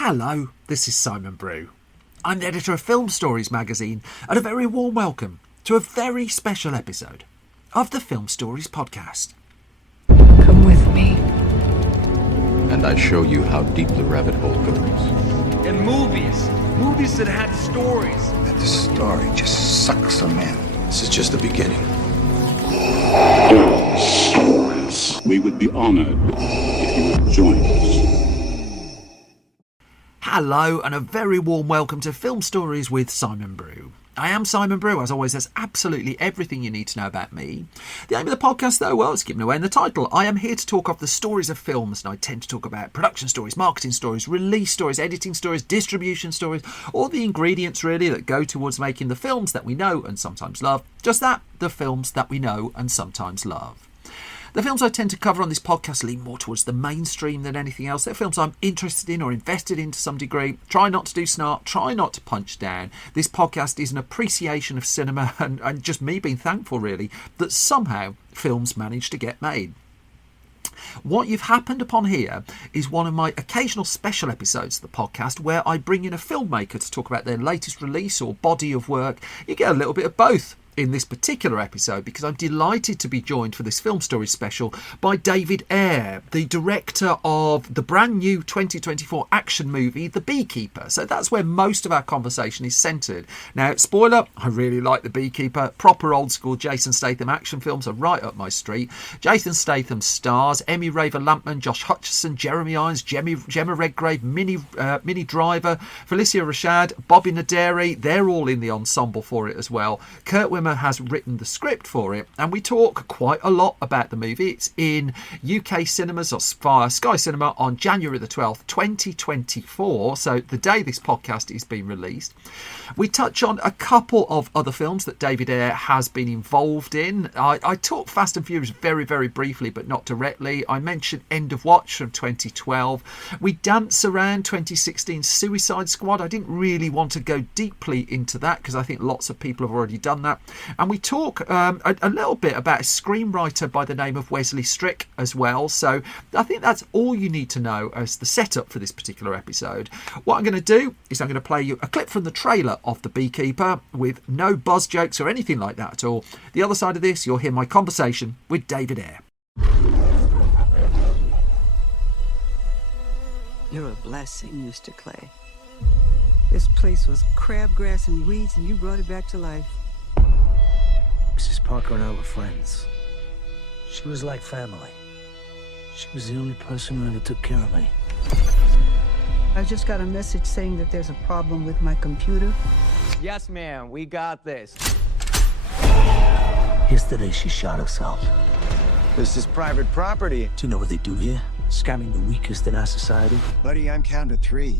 Hello, this is Simon Brew. I'm the editor of Film Stories magazine, and a very warm welcome to a very special episode of the Film Stories podcast. Come with me. And I show you how deep the rabbit hole goes. And movies that had stories. That the story just sucks them in. This is just the beginning. Stories. We would be honored if you would join us. Hello, and a very warm welcome to Film Stories with Simon Brew. I am Simon Brew. As always, there's absolutely everything you need to know about me. The aim of the podcast, though, well, it's given away in the title. I am here to talk of the stories of films, and I tend to talk about production stories, marketing stories, release stories, editing stories, distribution stories, all the ingredients, really, that go towards making the films that we know and sometimes love. Just that, the films that we know and sometimes love. The films I tend to cover on this podcast lean more towards the mainstream than anything else. They're films I'm interested in or invested in to some degree. Try not to do snark, try not to punch down. This podcast is an appreciation of cinema and just me being thankful, really, that somehow films manage to get made. What you've happened upon here is one of my occasional special episodes of the podcast where I bring in a filmmaker to talk about their latest release or body of work. You get a little bit of both in this particular episode because I'm delighted to be joined for this Film Stories special by David Ayer, the director of the brand new 2024 action movie The Beekeeper. So that's where most of our conversation is centred. Now, spoiler, I really like The Beekeeper. Proper old school Jason Statham action films are right up my street. Jason Statham stars Emmy Raver Lampman, Josh Hutcherson, Jeremy Irons, Gemma Redgrave, Minnie Driver, Felicia Rashad, Bobby Naderi. They're all in the ensemble for it as well. Kurt Wimmer has written the script for it, and we talk quite a lot about the movie. It's in UK cinemas or via Sky Cinema on January the 12th, 2024, so the day this podcast is being released. We touch on a couple of other films that David Ayer has been involved in. I talk Fast and Furious very, very briefly, but not directly. I mentioned End of Watch from 2012. We dance around 2016 Suicide Squad. I didn't really want to go deeply into that because I think lots of people have already done that. And we talk a little bit about a screenwriter by the name of Wesley Strick as well. So I think that's all you need to know as the setup for this particular episode. What I'm going to do is I'm going to play you a clip from the trailer of The Beekeeper with no buzz jokes or anything like that at all. The other side of this, you'll hear my conversation with David Ayer. You're a blessing, Mr. Clay. This place was crabgrass and weeds, and you brought it back to life. Mrs. Parker and I were friends. She was like family. She was the only person who ever took care of me. I just got a message saying that there's a problem with my computer. Yes, ma'am, we got this. Yesterday, she shot herself. This is private property. Do you know what they do here? Scamming the weakest in our society. Buddy, I'm counting to 3.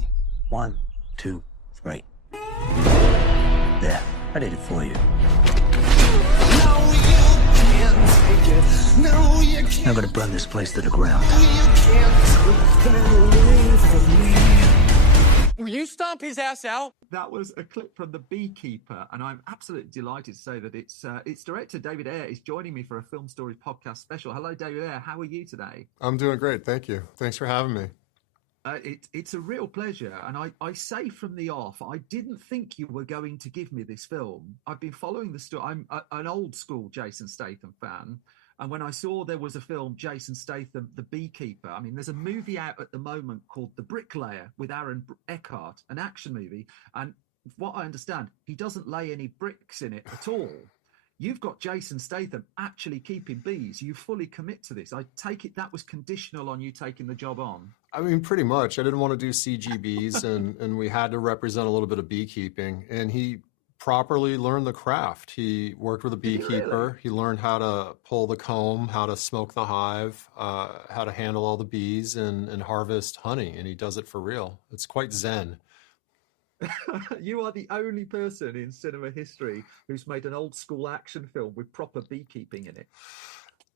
1, 2, 3. There, I did it for you. I'm gonna burn this place to the ground. Will you stomp his ass out? That was a clip from The Beekeeper, and I'm absolutely delighted to say that its director, David Ayer, is joining me for a Film Stories podcast special. Hello, David Ayer. How are you today? I'm doing great. Thank you. Thanks for having me. It's a real pleasure, and I say from the off, I didn't think you were going to give me this film. I've been following the story. I'm an old school Jason Statham fan, and when I saw there was a film, Jason Statham, The Beekeeper, I mean, there's a movie out at the moment called The Bricklayer with Aaron Eckhart, an action movie, and what I understand, he doesn't lay any bricks in it at all. You've got Jason Statham actually keeping bees. You fully commit to this. I take it that was conditional on you taking the job on. I mean, pretty much. I didn't want to do CGBs, and we had to represent a little bit of beekeeping. And he properly learned the craft. He worked with a beekeeper. Really? He learned how to pull the comb, how to smoke the hive, how to handle all the bees and harvest honey. And he does it for real. It's quite zen. You are the only person in cinema history who's made an old school action film with proper beekeeping in it.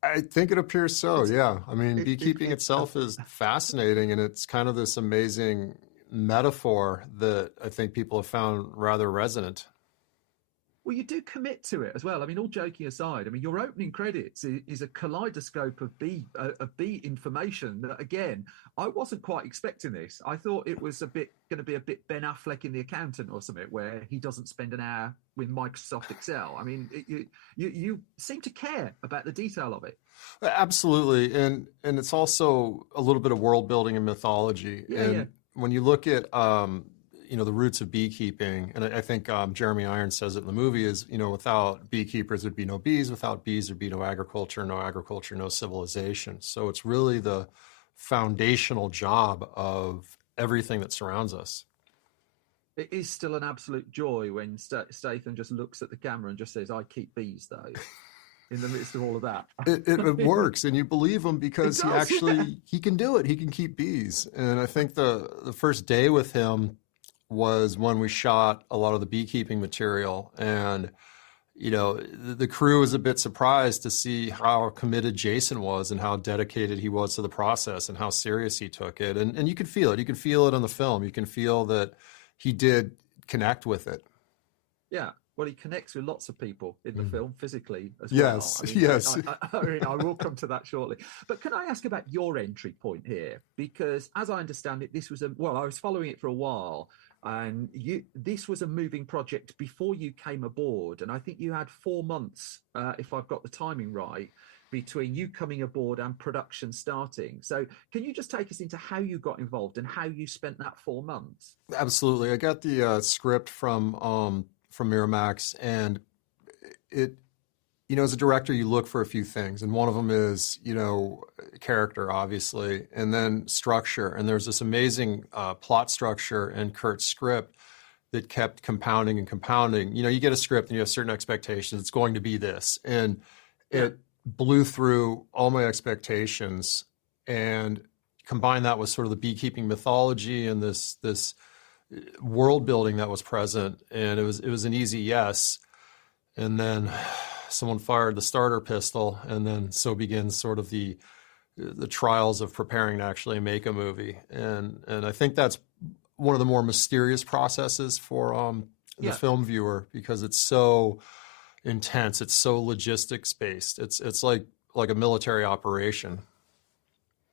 I think it appears so, yeah. I mean, beekeeping itself is fascinating, and it's kind of this amazing metaphor that I think people have found rather resonant. Well, you do commit to it as well. I mean, all joking aside, I mean, your opening credits is a kaleidoscope of B information that, again, I wasn't quite expecting this. I thought it was going to be a bit Ben Affleck in The Accountant or something, where he doesn't spend an hour with Microsoft Excel. I mean, you seem to care about the detail of it. Absolutely, and it's also a little bit of world building and mythology. And when you look at the roots of beekeeping, and I think Jeremy Irons says it in the movie, is, without beekeepers, there'd be no bees. Without bees, there'd be no agriculture, no civilization. So it's really the foundational job of everything that surrounds us. It is still an absolute joy when Statham just looks at the camera and just says, "I keep bees," though. In the midst of all of that, it works, and you believe him because he can do it. He can keep bees. And I think the first day with him was when we shot a lot of the beekeeping material, and the crew was a bit surprised to see how committed Jason was and how dedicated he was to the process and how serious he took it. And you could feel it. You can feel it on the film. You can feel that he did connect with it. Yeah. Well, he connects with lots of people in the film physically as well. Yes. I will come to that shortly. But can I ask about your entry point here? Because as I understand it, this was I was following it for a while, and this was a moving project before you came aboard. And I think you had 4 months, if I've got the timing right, between you coming aboard and production starting. So can you just take us into how you got involved and how you spent that 4 months? Absolutely. I got the script from Miramax, and it, as a director, you look for a few things, and one of them is, character, obviously, and then structure. And there's this amazing plot structure in Kurt's script that kept compounding and compounding. You get a script and you have certain expectations. It's going to be this, and it blew through all my expectations, and combined that with sort of the beekeeping mythology and this world building that was present, and it was an easy yes. And then someone fired the starter pistol, and then so begins sort of the trials of preparing to actually make a movie. And I think that's one of the more mysterious processes for the film viewer, because it's so intense, it's so logistics based. It's like a military operation.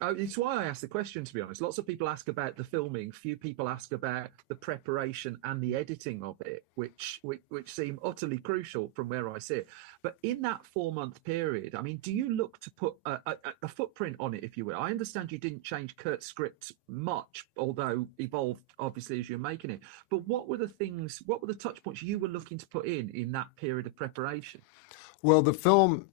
It's why I asked the question, to be honest. Lots of people ask about the filming. Few people ask about the preparation and the editing of it, which seem utterly crucial from where I sit. But in that 4-month period, I mean, do you look to put a footprint on it, if you will? I understand you didn't change Kurt's script much, although evolved, obviously, as you're making it. But what were the touch points you were looking to put in that period of preparation? Well, the film...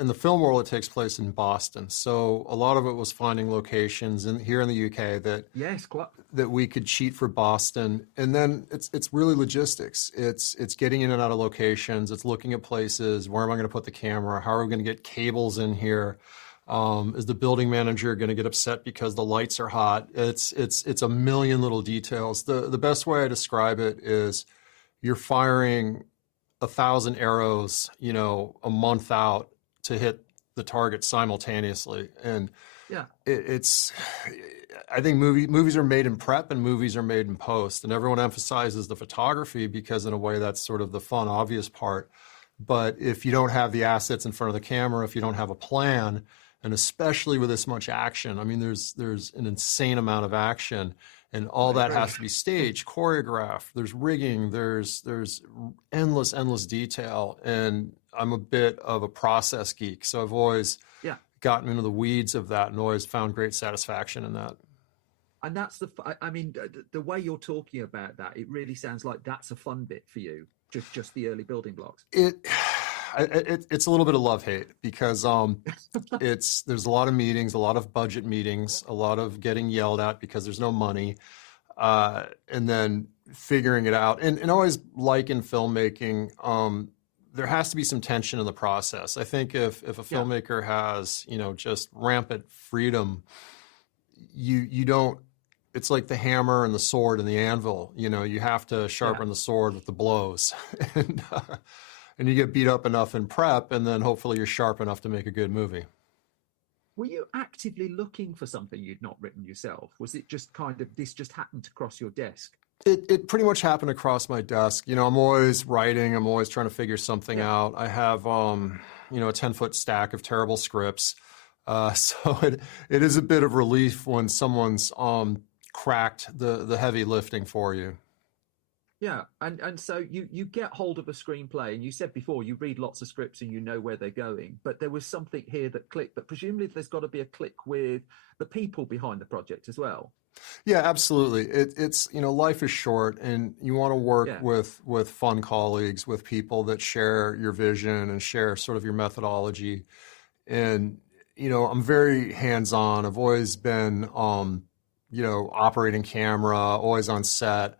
in the film world, it takes place in Boston, so a lot of it was finding locations here in the UK that we could cheat for Boston, and then it's really logistics. It's getting in and out of locations. It's looking at places. Where am I going to put the camera? How are we going to get cables in here? Is the building manager going to get upset because the lights are hot? It's a million little details. The best way I describe it is you're firing 1,000 arrows, a month out to hit the target simultaneously. And I think movies are made in prep and movies are made in post, and everyone emphasizes the photography because in a way that's sort of the fun, obvious part. But if you don't have the assets in front of the camera, if you don't have a plan, and especially with this much action, I mean, there's an insane amount of action, and all that has to be staged, choreographed. There's rigging. There's endless detail. And I'm a bit of a process geek, so I've always gotten into the weeds of that and always found great satisfaction in that. And that's the way you're talking about that, it really sounds like that's a fun bit for you, just the early building blocks. It's a little bit of love-hate because there's a lot of meetings, a lot of budget meetings, a lot of getting yelled at because there's no money, and then figuring it out. And always, like in filmmaking, there has to be some tension in the process. I think if a filmmaker has, just rampant freedom, you don't, it's like the hammer and the sword and the anvil, you have to sharpen the sword with the blows. And you get beat up enough in prep, and then hopefully you're sharp enough to make a good movie. Were you actively looking for something you'd not written yourself? Was it just kind of, this just happened to cross your desk? It pretty much happened across my desk. I'm always writing. I'm always trying to figure something out. I have, a 10-foot stack of terrible scripts. So it is a bit of relief when someone's cracked the heavy lifting for you. Yeah, and so you get hold of a screenplay, and you said before you read lots of scripts and you know where they're going, but there was something here that clicked. But presumably there's got to be a click with the people behind the project as well. Yeah, absolutely. It's life is short, and you want to work with fun colleagues, with people that share your vision and share sort of your methodology. And I'm very hands-on. I've always been operating camera, always on set.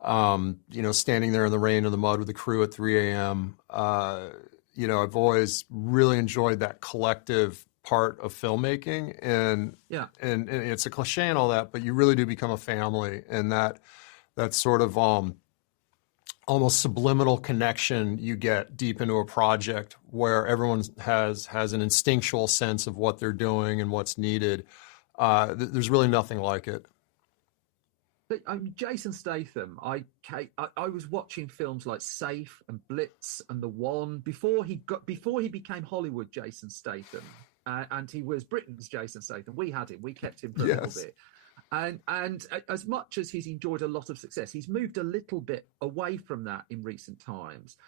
Standing there in the rain and the mud with the crew at 3 a.m. I've always really enjoyed that collective part of filmmaking, and it's a cliche and all that, but you really do become a family, and that sort of almost subliminal connection you get deep into a project where everyone has an instinctual sense of what they're doing and what's needed. There's really nothing like it. Jason Statham, I was watching films like Safe and Blitz and The One before he became Hollywood Jason Statham, and he was Britain's Jason Statham. We had him, we kept him for a little bit, and as much as he's enjoyed a lot of success, he's moved a little bit away from that in recent times.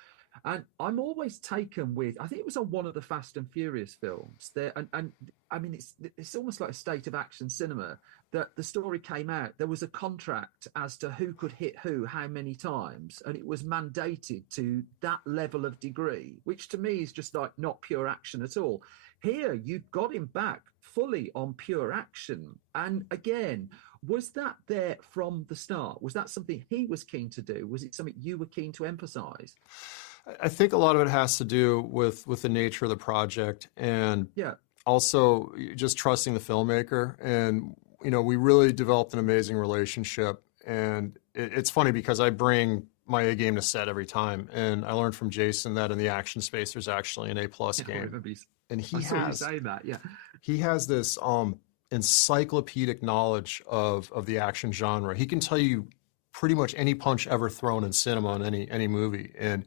And I'm always taken with, I think it was on one of the Fast and Furious films there, and I mean it's almost like a state of action cinema that the story came out. There was a contract as to who could hit who how many times, and it was mandated to that level of degree, which to me is just like not pure action at all. Here you've got him back fully on pure action, and again, was that there from the start? Was that something he was keen to do? Was it something you were keen to emphasize? I think a lot of it has to do with the nature of the project, and also just trusting the filmmaker. And we really developed an amazing relationship. And it's funny because I bring my A game to set every time, and I learned from Jason that in the action space there's actually an A+ game. And he has this encyclopedic knowledge of the action genre. He can tell you pretty much any punch ever thrown in cinema in any movie, and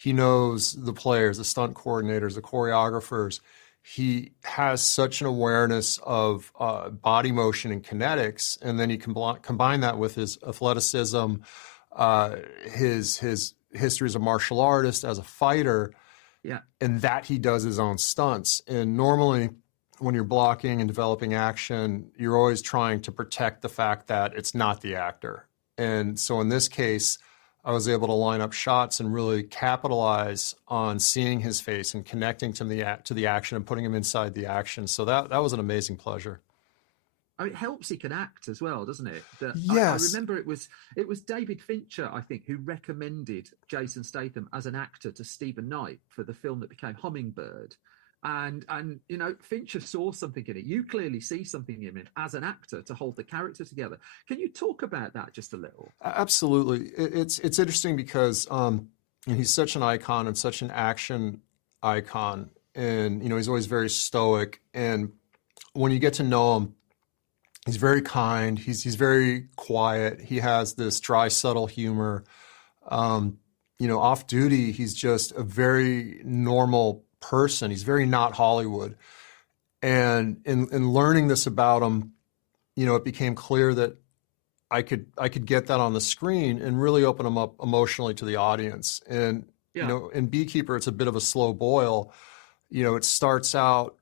he knows the players, the stunt coordinators, the choreographers. He has such an awareness of body motion and kinetics, and then you combine that with his athleticism, his history as a martial artist, as a fighter, and that he does his own stunts. And normally, when you're blocking and developing action, you're always trying to protect the fact that it's not the actor. And so in this case, I was able to line up shots and really capitalize on seeing his face and connecting to the action and putting him inside the action. So that was an amazing pleasure. I mean, it helps he can act as well, doesn't it? Yes. I remember it was David Fincher, I think, who recommended Jason Statham as an actor to Stephen Knight for the film that became Hummingbird. And Fincher saw something in it. You clearly see something in it as an actor to hold the character together. Can you talk about that just a little? Absolutely. It's interesting because he's such an icon and such an action icon, and he's always very stoic. And when you get to know him, he's very kind. He's very quiet. He has this dry, subtle humor. Off duty, he's just a very normal person. He's very not Hollywood. And in learning this about him, it became clear that I could get that on the screen and really open him up emotionally to the audience. And in Beekeeper, it's a bit of a slow boil. It starts out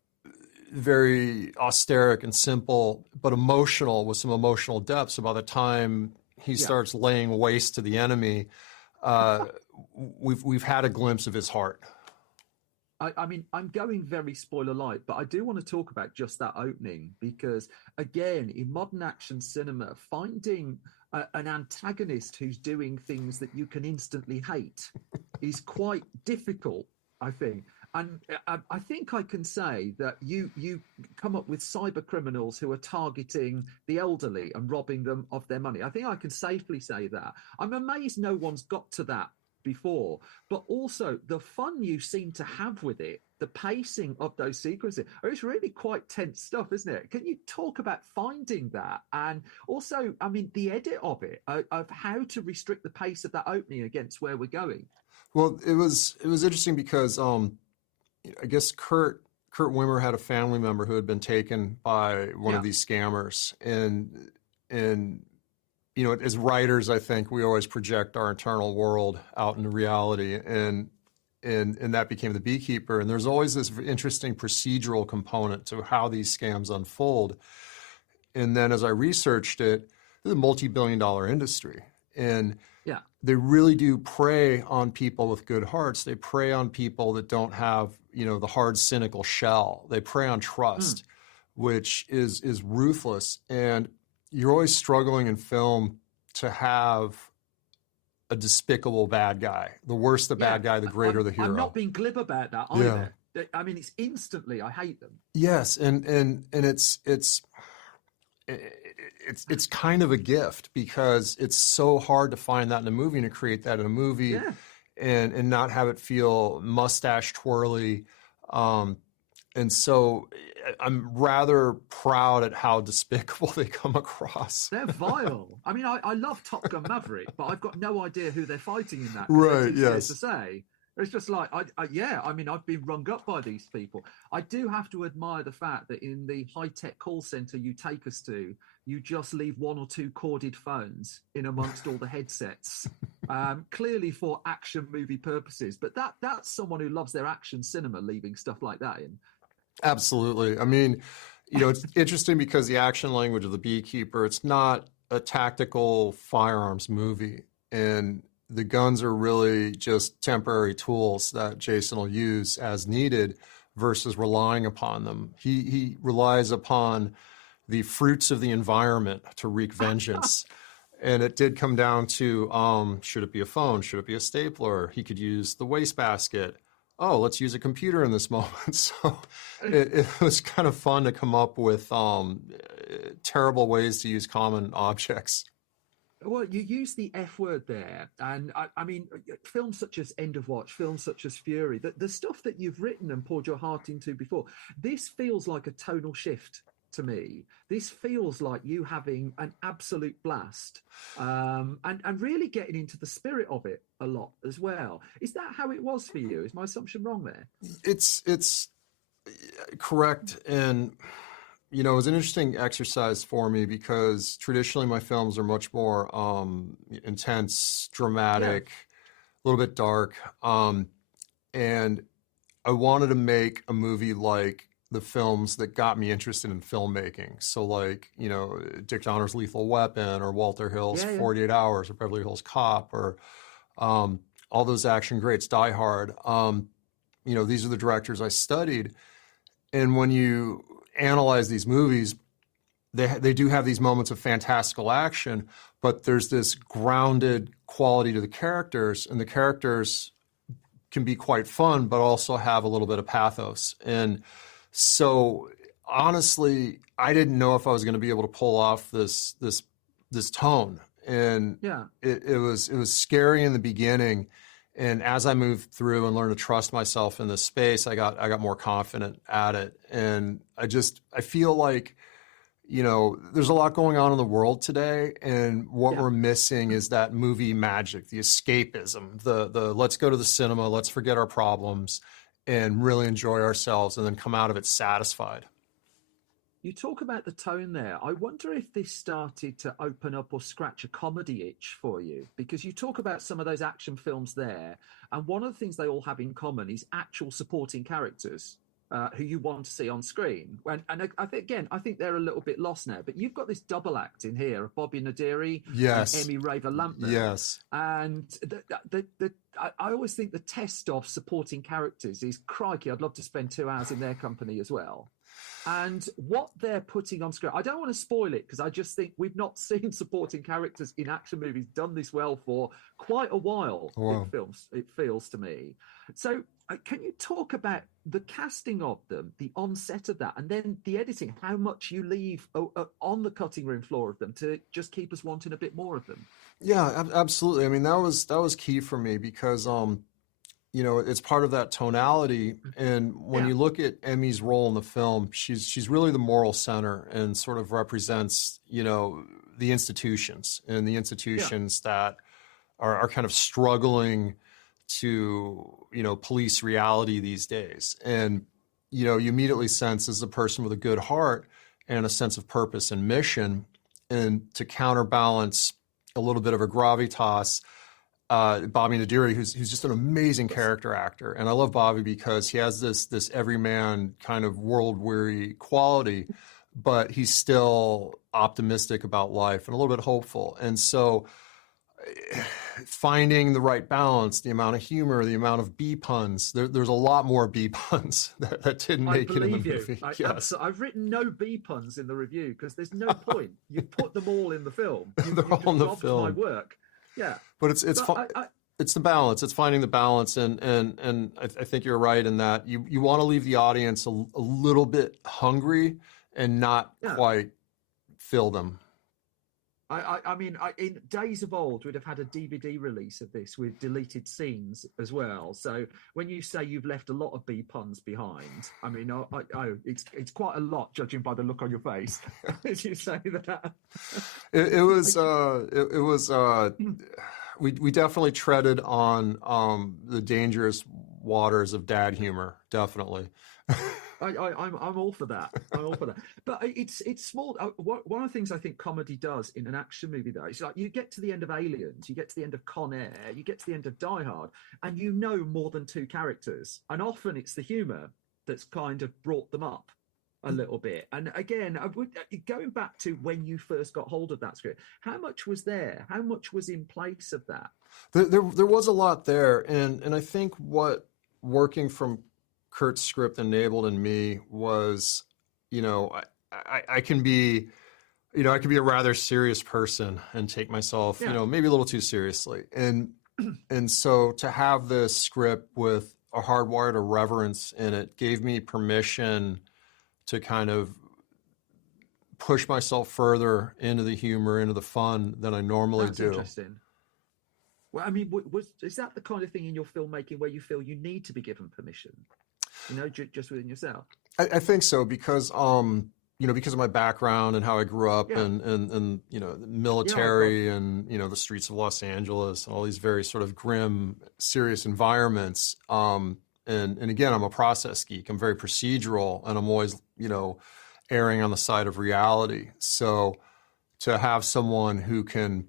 very austere and simple, but emotional, with some emotional depth. So by the time he starts laying waste to the enemy, we've had a glimpse of his heart. I mean, I'm going very spoiler light, but I do want to talk about just that opening because, again, in modern action cinema, finding an antagonist who's doing things that you can instantly hate is quite difficult, I think. And I think I can say that you come up with cyber criminals who are targeting the elderly and robbing them of their money. I think I can safely say that. I'm amazed no one's got to that before, but also the fun you seem to have with it, the pacing of those sequences. It's really quite tense stuff, isn't it? Can you talk about finding that? And also, I mean, the edit of it, of how to restrict the pace of that opening against where we're going. Well, it was interesting because I guess Kurt Wimmer had a family member who had been taken by one of these scammers, and you know, as writers, I think we always project our internal world out into reality, and that became the Beekeeper. And there's always this interesting procedural component to how these scams unfold. And then as I researched it, it's a multi-billion-dollar industry, and they really do prey on people with good hearts. They prey on people that don't have, you know, the hard, cynical shell. They prey on trust, which is ruthless. And you're always struggling in film to have a despicable bad guy. The worse the bad guy, the greater the hero. I'm not being glib about that either. I mean, it's instantly, I hate them. Yes, and it's kind of a gift because it's so hard to find that in a movie and to create that in a movie and not have it feel mustache twirly. And so I'm rather proud at how despicable they come across. They're vile. I mean, I love Top Gun Maverick, but I've got no idea who they're fighting in that. Right, yes. To say. It's just like, I mean, I've been rung up by these people. I do have to admire the fact that in the high-tech call center you take us to, you just leave one or two corded phones in amongst all the headsets, clearly for action movie purposes. But that's someone who loves their action cinema leaving stuff like that in. Absolutely. I mean, you know, it's interesting because the action language of the Beekeeper, it's not a tactical firearms movie. And the guns are really just temporary tools that Jason will use as needed versus relying upon them. He relies upon the fruits of the environment to wreak vengeance. And it did come down to, should it be a phone? Should it be a stapler? He could use the wastebasket. Oh, let's use a computer in this moment. So it was kind of fun to come up with terrible ways to use common objects. Well, you use the F word there. And I mean, films such as End of Watch, films such as Fury, the stuff that you've written and poured your heart into before, this feels like a tonal shift to me. This feels like you having an absolute blast and really getting into the spirit of it a lot as well. Is that how it was for you? Is my assumption wrong there? It's correct. And, you know, it was an interesting exercise for me because traditionally my films are much more intense, dramatic, a little bit dark. And I wanted to make a movie like the films that got me interested in filmmaking. So like, you know, Dick Donner's Lethal Weapon or Walter Hill's 48 Hours or Beverly Hills Cop or all those action greats, Die Hard. You know, these are the directors I studied. And when you analyze these movies, they do have these moments of fantastical action, but there's this grounded quality to the characters, and the characters can be quite fun, but also have a little bit of pathos. And so honestly, I didn't know if I was going to be able to pull off this tone. And it was scary in the beginning. And as I moved through and learned to trust myself in this space, I got more confident at it. And I feel like, you know, there's a lot going on in the world today, and what we're missing is that movie magic, the escapism, the let's go to the cinema, let's forget our problems and really enjoy ourselves and then come out of it satisfied. You talk about the tone there. I wonder if this started to open up or scratch a comedy itch for you, because you talk about some of those action films there, and one of the things they all have in common is actual supporting characters who you want to see on screen. And I think they're a little bit lost now. But you've got this double act in here of Bobby Naderi and Emmy Raver Lampman. Yes. And I always think the test of supporting characters is, crikey, I'd love to spend 2 hours in their company as well. And what they're putting on screen, I don't want to spoil it because I just think we've not seen supporting characters in action movies done this well for quite a while. Wow. It feels to me. So Can you talk about the casting of them, the onset of that, and then the editing? How much you leave on the cutting room floor of them to just keep us wanting a bit more of them? Yeah, absolutely. I mean, that was key for me because it's part of that tonality. And when you look at Emmy's role in the film, she's really the moral center and sort of represents, the institutions and the institutions that are kind of struggling to, police reality these days. And, you immediately sense as a person with a good heart and a sense of purpose and mission, and to counterbalance a little bit of a gravitas, Bobby Nadiri, who's just an amazing character actor. And I love Bobby because he has this everyman kind of world-weary quality, but he's still optimistic about life and a little bit hopeful. And so finding the right balance, the amount of humor, the amount of bee puns, there's a lot more bee puns that didn't make it in the movie. I've written no bee puns in the review because there's no point. You put them all in the film. They're all in the film. My work. Yeah, but it's the balance. It's finding the balance, and I think you're right in that you want to leave the audience a little bit hungry and not quite fill them. I mean, in days of old, we'd have had a DVD release of this with deleted scenes as well. So when you say you've left a lot of bee puns behind, I mean, it's quite a lot, judging by the look on your face as you say that. We definitely treaded on the dangerous waters of dad humor, definitely. I'm all for that. I'm all for that. But it's small. One of the things I think comedy does in an action movie, though, is like you get to the end of Aliens, you get to the end of Con Air, you get to the end of Die Hard, and you know more than two characters. And often it's the humour that's kind of brought them up a little bit. And again, going back to when you first got hold of that script, how much was there? How much was in place of that? There was a lot there. And I think what working from Kurt's script enabled in me was, I can be, I can be a rather serious person and take myself, maybe a little too seriously. And so to have this script with a hardwired irreverence in it gave me permission to kind of push myself further into the humor, into the fun than I normally do. Interesting. Well, I mean, is that the kind of thing in your filmmaking where you feel you need to be given permission? Just within yourself. I think so because because of my background and how I grew up and the military and the streets of Los Angeles and all these very sort of grim, serious environments. And again, I'm a process geek. I'm very procedural, and I'm always erring on the side of reality. So to have someone who can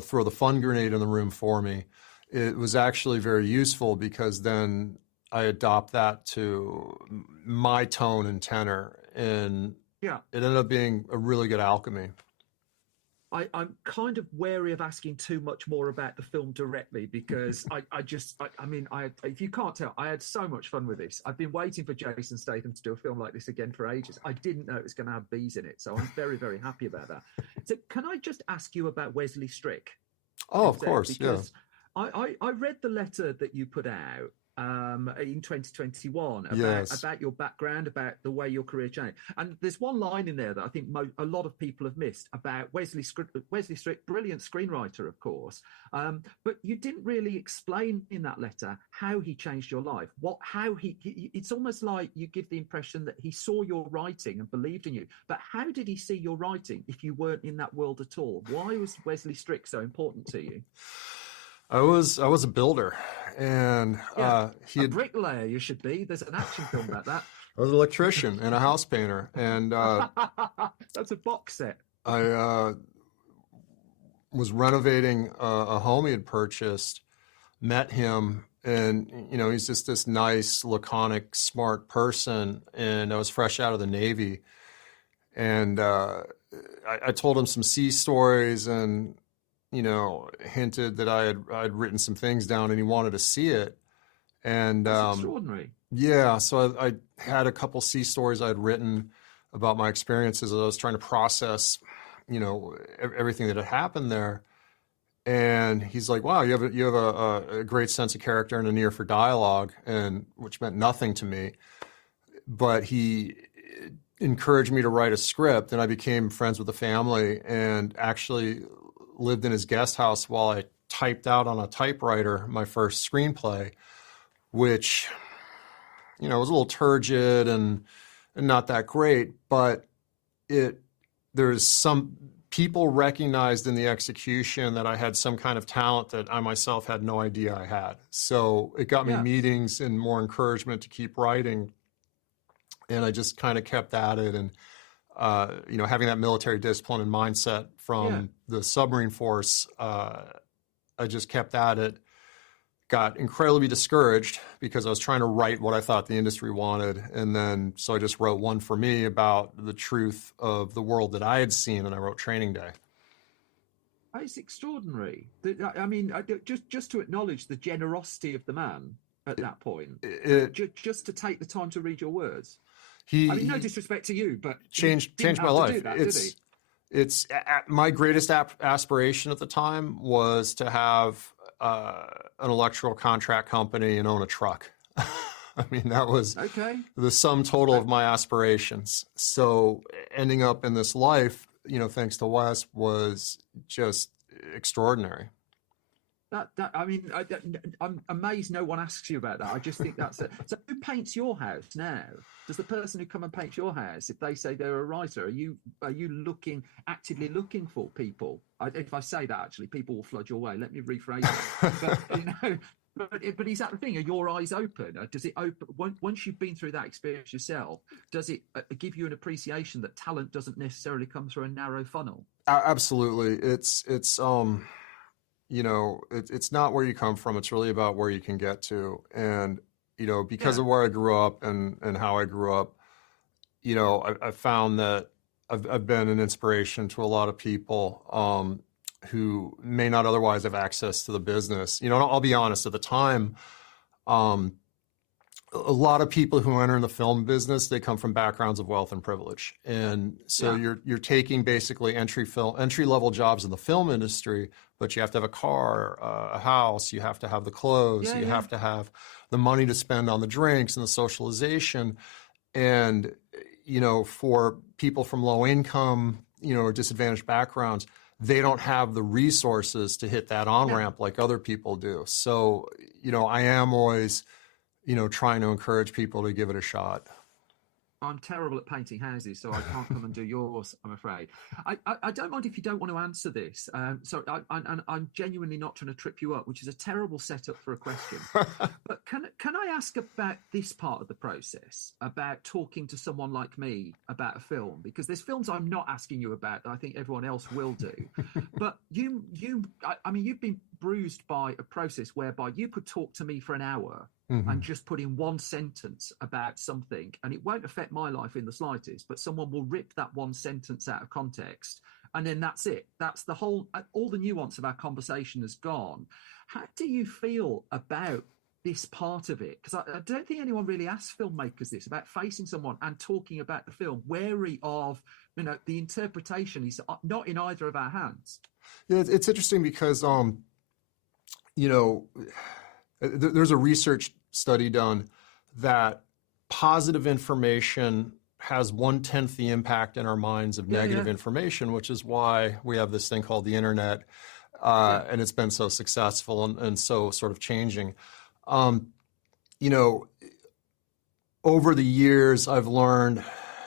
throw the fun grenade in the room for me, it was actually very useful because then I adopt that to my tone and tenor, and it ended up being a really good alchemy. I'm kind of wary of asking too much more about the film directly because if you can't tell, I had so much fun with this. I've been waiting for Jason Statham to do a film like this again for ages. I didn't know it was going to have bees in it, so I'm very, very happy about that. So can I just ask you about Wesley Strick? Oh, of course, because I read the letter that you put out in 2021 about your background, about the way your career changed. And there's one line in there that I think a lot of people have missed about Wesley Strick, brilliant screenwriter, of course. But you didn't really explain in that letter how he changed your life. It's almost like you give the impression that he saw your writing and believed in you. But how did he see your writing if you weren't in that world at all? Why was Wesley Strick so important to you? I was a builder, and a bricklayer. You should be. There's an action film about that. I was an electrician and a house painter, and that's a box set. I was renovating a home he had purchased. Met him, and he's just this nice, laconic, smart person. And I was fresh out of the Navy, and I told him some sea stories and hinted that I'd written some things down and he wanted to see it. And that's extraordinary. Yeah, so I had a couple sea stories I had written about my experiences as I was trying to process, everything that had happened there. And he's like, wow, you have a great sense of character and an ear for dialogue, and which meant nothing to me. But he encouraged me to write a script, and I became friends with the family and actually lived in his guest house while I typed out on a typewriter my first screenplay, which, was a little turgid and not that great, but there's some people recognized in the execution that I had some kind of talent that I myself had no idea I had. So it got me meetings and more encouragement to keep writing. And I just kind of kept at it. And, having that military discipline and mindset from the submarine force, I just kept at it, got incredibly discouraged because I was trying to write what I thought the industry wanted. And then, so I just wrote one for me about the truth of the world that I had seen, and I wrote Training Day. It's extraordinary. I mean, just to acknowledge the generosity of the man at that point, just to take the time to read your words. No disrespect to you, but changed my life. It's my greatest aspiration at the time was to have an electrical contract company and own a truck. I mean, that was the sum total of my aspirations. So ending up in this life, thanks to Wes, was just extraordinary. I'm amazed no one asks you about that. I just think that's it. So who paints your house now? Does the person who come and paints your house, if they say they're a writer, are you actively looking for people? If I say that, actually, people will flood your way. Let me rephrase it. But is that the thing? Are your eyes open? Does it open once you've been through that experience yourself? Does it give you an appreciation that talent doesn't necessarily come through a narrow funnel? Absolutely. It's not where you come from. It's really about where you can get to. And, because of where I grew up and how I grew up, I found that I've been an inspiration to a lot of people who may not otherwise have access to the business. I'll be honest, at the time, a lot of people who enter in the film business, they come from backgrounds of wealth and privilege. And so you're taking basically entry level jobs in the film industry, but you have to have a car, a house, you have to have the clothes, you have to have the money to spend on the drinks and the socialization. And, for people from low income, or disadvantaged backgrounds, they don't have the resources to hit that on-ramp like other people do. So, I am always trying to encourage people to give it a shot. I'm terrible at painting houses, so I can't come and do yours, I'm afraid. I don't mind if you don't want to answer this. I'm genuinely not trying to trip you up, which is a terrible setup for a question. But can I ask about this part of the process, about talking to someone like me about a film? Because there's films I'm not asking you about that I think everyone else will do. But you've been bruised by a process whereby you could talk to me for an hour and just put in one sentence about something, and it won't affect my life in the slightest, but someone will rip that one sentence out of context, and then that's it. That's the whole, all the nuance of our conversation has gone. How do you feel about this part of it? Because I don't think anyone really asks filmmakers this, about facing someone and talking about the film, wary of, the interpretation is not in either of our hands. Yeah, it's interesting because, there's a research study done that positive information has 1/10 the impact in our minds of negative information, which is why we have this thing called the internet, and it's been so successful and so sort of changing. Over the years, I've learned,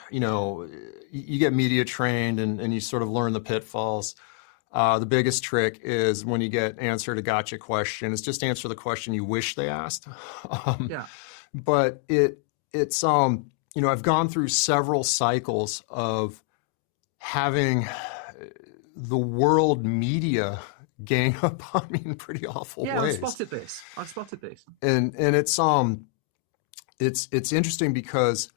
you get media trained and you sort of learn the pitfalls. The biggest trick is when you get answered a gotcha question, is just answer the question you wish they asked. But it's I've gone through several cycles of having the world media gang up on me in pretty awful ways. I've spotted this. And it's interesting because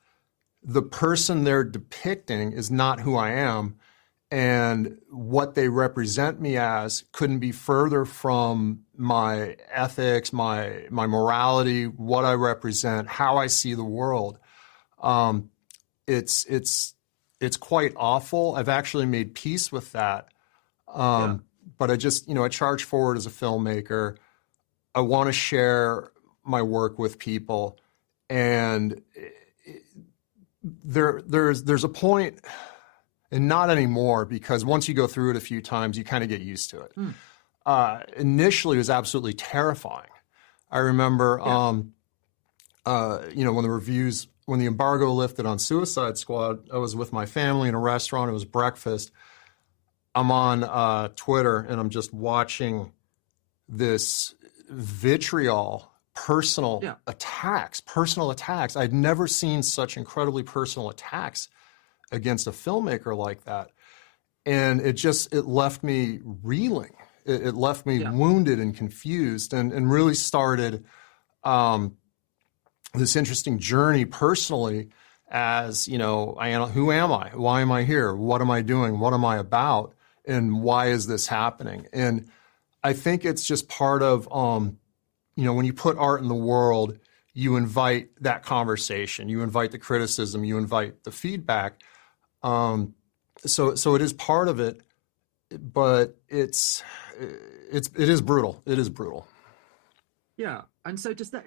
the person they're depicting is not who I am. And what they represent me as couldn't be further from my ethics, my morality, what I represent, how I see the world. It's quite awful. I've actually made peace with that. but I just, I charge forward as a filmmaker. I want to share my work with people, and there's a point, and not anymore, because once you go through it a few times, you kind of get used to it. Initially, it was absolutely terrifying. I remember, when the embargo lifted on Suicide Squad, I was with my family in a restaurant. It was breakfast. I'm on Twitter, and I'm just watching this vitriol, personal attacks. I'd never seen such incredibly personal attacks against a filmmaker like that. And it left me reeling. It left me wounded and confused, and really started this interesting journey personally as, who am I? Why am I here? What am I doing? What am I about? And why is this happening? And I think it's just part of, when you put art in the world, you invite that conversation, you invite the criticism, you invite the feedback. So it is part of it, but it is brutal. It is brutal. Yeah, and so does that?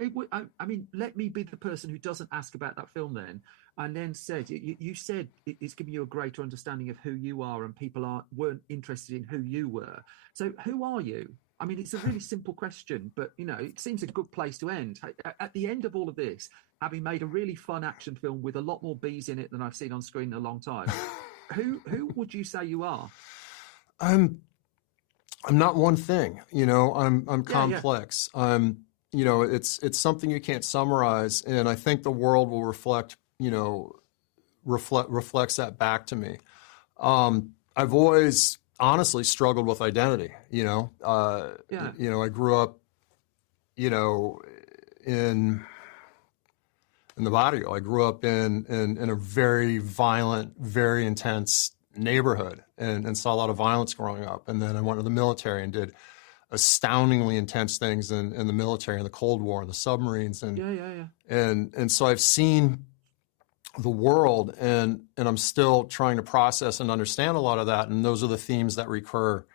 I mean, let me be the person who doesn't ask about that film then, and then said you said it's giving you a greater understanding of who you are, and people weren't interested in who you were. So who are you? I mean, it's a really simple question, but it seems a good place to end. At the end of all of this, having made a really fun action film with a lot more bees in it than I've seen on screen in a long time, who would you say you are? I'm not one thing, I'm complex. It's something you can't summarize, and I think the world will reflects that back to me. I've always honestly struggled with identity, I grew up, in the barrio. I grew up in a very violent, very intense neighborhood, and saw a lot of violence growing up. And then I went to the military and did astoundingly intense things in the military, in the Cold War, and the submarines. And so I've seen the world, and I'm still trying to process and understand a lot of that. And those are the themes that recur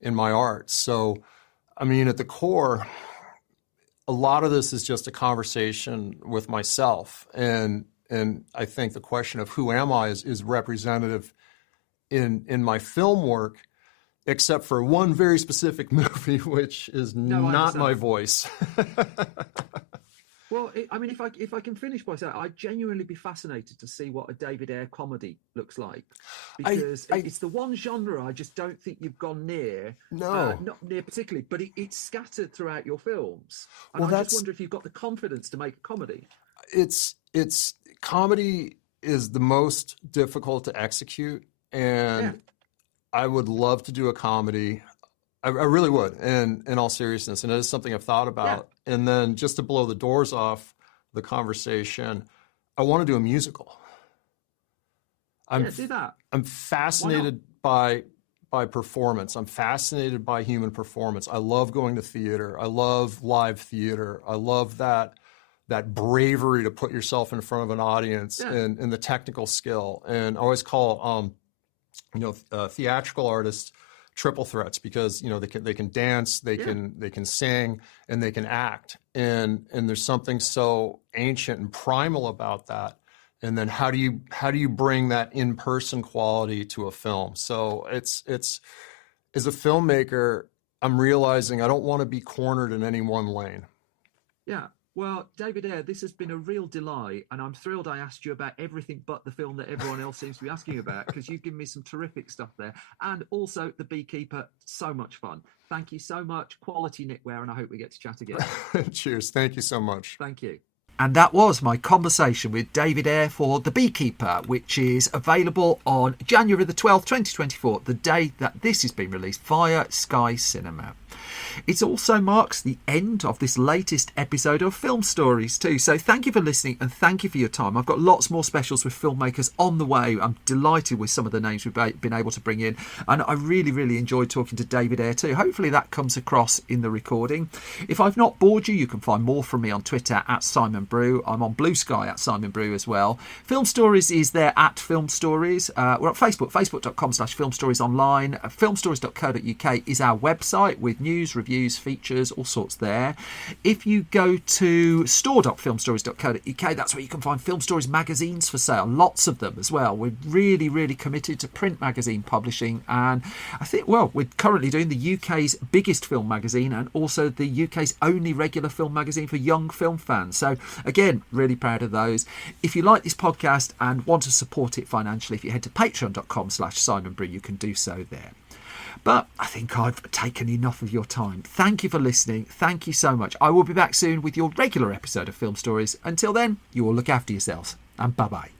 in my art. So, I mean, at the core, a lot of this is just a conversation with myself. And I think the question of who am I is representative in my film work, except for one very specific movie, which is not my voice. Well, I mean, if I can finish by saying, I'd genuinely be fascinated to see what a David Ayer comedy looks like, because it's the one genre I just don't think you've gone near. No, not near particularly, but it's scattered throughout your films. And I just wonder if you've got the confidence to make a comedy. It's comedy is the most difficult to execute, and I would love to do a comedy. I really would, in all seriousness, and it is something I've thought about. Yeah. And then just to blow the doors off the conversation, I want to do a musical. Do that. I'm fascinated by performance. I'm fascinated by human performance. I love going to theater. I love live theater. I love that bravery to put yourself in front of an audience, and the technical skill. And I always call theatrical artists triple threats, because they can dance, they can sing, and they can act, and there's something so ancient and primal about that. And then how do you bring that in-person quality to a film? So it's as a filmmaker, I'm realizing I don't want to be cornered in any one lane. Yeah. Well, David Ayer, this has been a real delight, and I'm thrilled I asked you about everything but the film that everyone else seems to be asking about, because you've given me some terrific stuff there. And also The Beekeeper, so much fun. Thank you so much. Quality knitwear, and I hope we get to chat again. Cheers. Thank you so much. Thank you. And that was my conversation with David Ayer for The Beekeeper, which is available on January the 12th, 2024, the day that this has been released via Sky Cinema. It also marks the end of this latest episode of Film Stories too. So thank you for listening and thank you for your time. I've got lots more specials with filmmakers on the way. I'm delighted with some of the names we've been able to bring in, and I really enjoyed talking to David Ayer too. Hopefully that comes across in the recording. If I've not bored you, you can find more from me on Twitter at Simon Brew. I'm on Blue Sky at Simon Brew as well. Film Stories is there at Film Stories. We're at Facebook, facebook.com/filmstoriesonline. Filmstories.co.uk is our website with news, reviews, features, all sorts there. If you go to store.filmstories.co.uk, that's where you can find Film Stories magazines for sale. Lots of them as well. We're really committed to print magazine publishing, and I think, well, we're currently doing the UK's biggest film magazine and also the UK's only regular film magazine for young film fans. So again, really proud of those. If you like this podcast and want to support it financially, if you head to patreon.com/Simon Brew, you can do so there. But I think I've taken enough of your time. Thank you for listening. Thank you so much. I will be back soon with your regular episode of Film Stories. Until then, you all look after yourselves, and bye-bye.